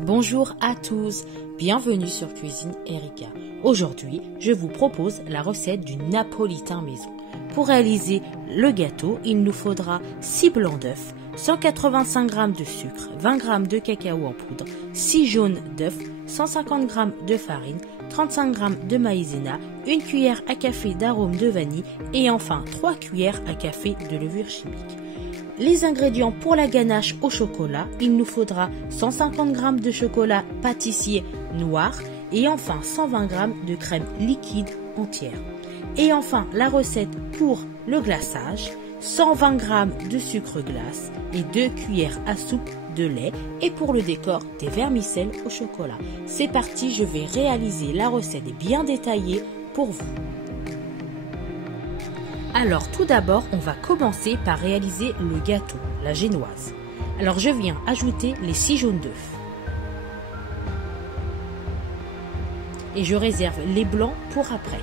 Bonjour à tous, bienvenue sur Cuisine Erika. Aujourd'hui, je vous propose la recette du napolitain maison. Pour réaliser le gâteau, il nous faudra 6 blancs d'œufs, 185 g de sucre, 20 g de cacao en poudre, 6 jaunes d'œufs, 150 g de farine, 35 g de maïzena, 1 cuillère à café d'arôme de vanille et enfin 3 cuillères à café de levure chimique. Les ingrédients pour la ganache au chocolat, il nous faudra 150 g de chocolat pâtissier noir et enfin 120 g de crème liquide entière. Et enfin la recette pour le glaçage, 120 g de sucre glace et 2 cuillères à soupe de lait et pour le décor des vermicelles au chocolat. C'est parti, je vais réaliser la recette bien détaillée pour vous. Alors tout d'abord, on va commencer par réaliser le gâteau, la génoise. Alors je viens ajouter les 6 jaunes d'œufs. Et je réserve les blancs pour après.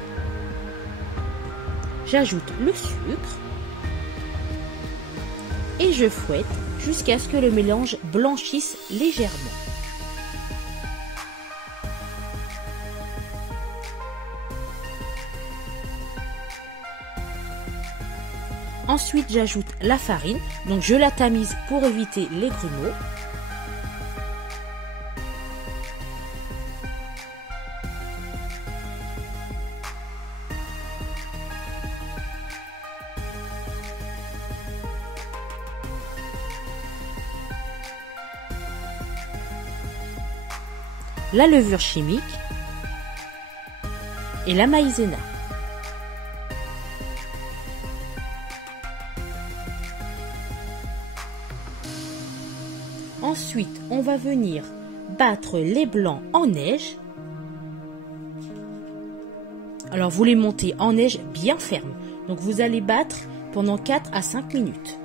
J'ajoute le sucre. Et je fouette jusqu'à ce que le mélange blanchisse légèrement. Ensuite, j'ajoute la farine, donc je la tamise pour éviter les grumeaux. La levure chimique et la maïzena. Ensuite, on va venir battre les blancs en neige. Alors, vous les montez en neige bien ferme. Donc, vous allez battre pendant 4 à 5 minutes.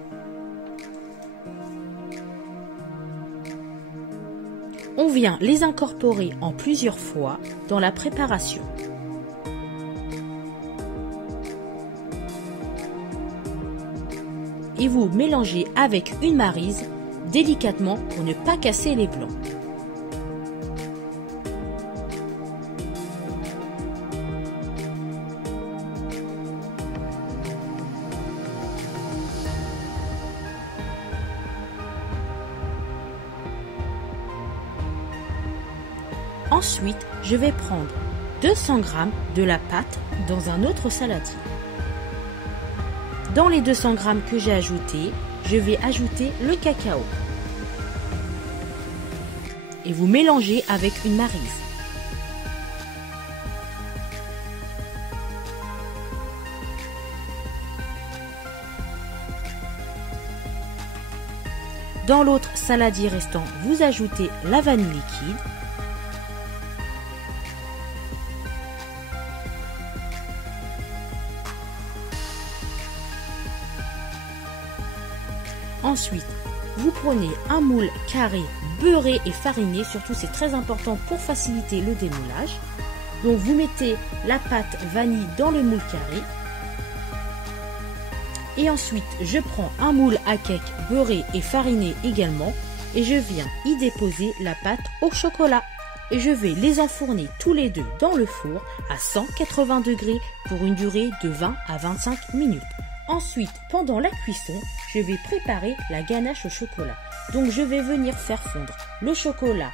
On vient les incorporer en plusieurs fois dans la préparation. Et vous mélangez avec une maryse délicatement pour ne pas casser les blancs. Ensuite, je vais prendre 200 g de la pâte dans un autre saladier. Dans les 200 g que j'ai ajoutés, je vais ajouter le cacao. Et vous mélangez avec une maryse. Dans l'autre saladier restant, vous ajoutez la vanille liquide. Ensuite, vous prenez un moule carré, beurré et fariné, surtout c'est très important pour faciliter le démoulage. Donc vous mettez la pâte vanille dans le moule carré. Et ensuite, je prends un moule à cake beurré et fariné également et je viens y déposer la pâte au chocolat. Et je vais les enfourner tous les deux dans le four à 180 degrés pour une durée de 20 à 25 minutes. Ensuite, pendant la cuisson, je vais préparer la ganache au chocolat. Donc, je vais venir faire fondre le chocolat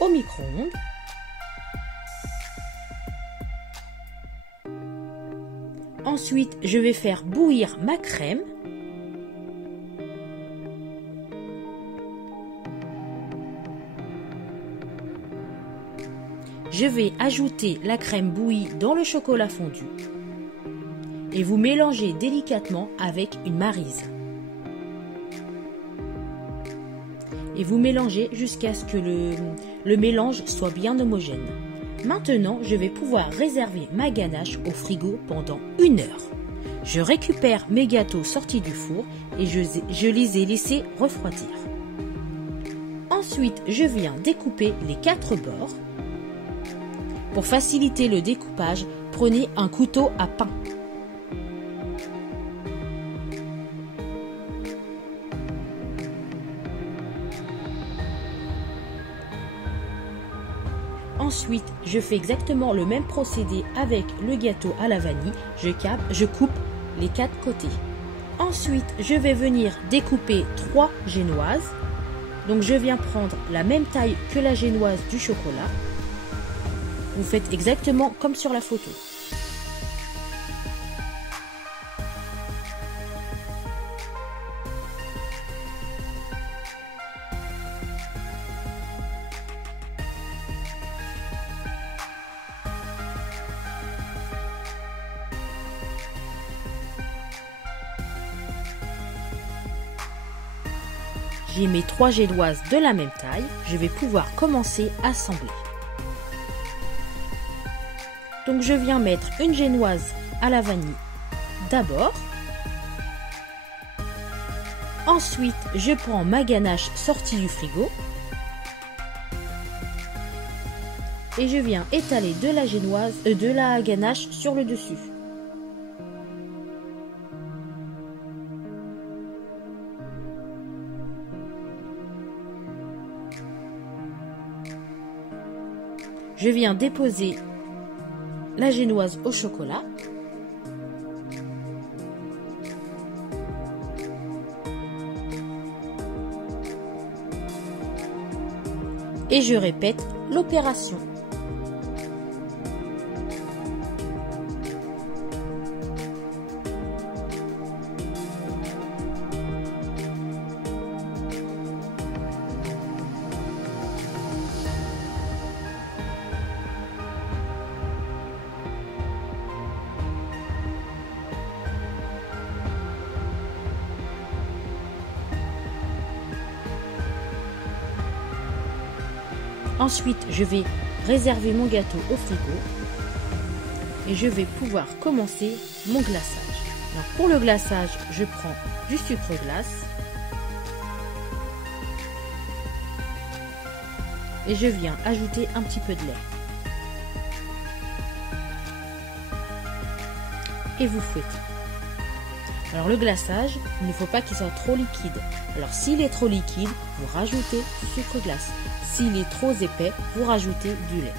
au micro-ondes. Ensuite, je vais faire bouillir ma crème. Je vais ajouter la crème bouillie dans le chocolat fondu. Et vous mélangez délicatement avec une maryse. Et vous mélangez jusqu'à ce que le mélange soit bien homogène. Maintenant, je vais pouvoir réserver ma ganache au frigo pendant 1 heure. Je récupère mes gâteaux sortis du four et je les ai laissés refroidir. Ensuite, je viens découper les 4 bords. Pour faciliter le découpage, prenez un couteau à pain. Ensuite, je fais exactement le même procédé avec le gâteau à la vanille. Je coupe les 4 côtés. Ensuite, je vais venir découper 3 génoises. Donc, je viens prendre la même taille que la génoise du chocolat. Vous faites exactement comme sur la photo. J'ai mes 3 génoises de la même taille. Je vais pouvoir commencer à assembler. Donc je viens mettre une génoise à la vanille d'abord. Ensuite, je prends ma ganache sortie du frigo. Et je viens étaler de la ganache sur le dessus. Je viens déposer la génoise au chocolat. Et je répète l'opération. Ensuite, je vais réserver mon gâteau au frigo et je vais pouvoir commencer mon glaçage. Alors pour le glaçage, je prends du sucre glace et je viens ajouter un petit peu de lait. Et vous fouettez. Alors le glaçage, il ne faut pas qu'il soit trop liquide. Alors s'il est trop liquide, vous rajoutez du sucre glace. S'il est trop épais, vous rajoutez du lait.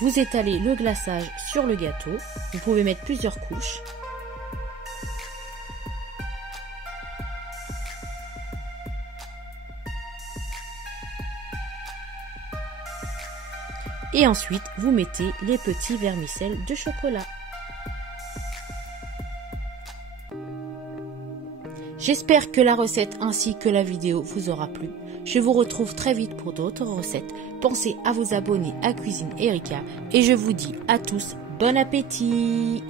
Vous étalez le glaçage sur le gâteau. Vous pouvez mettre plusieurs couches. Et ensuite, vous mettez les petits vermicelles de chocolat. J'espère que la recette ainsi que la vidéo vous aura plu. Je vous retrouve très vite pour d'autres recettes. Pensez à vous abonner à Cuisine Erika et je vous dis à tous bon appétit!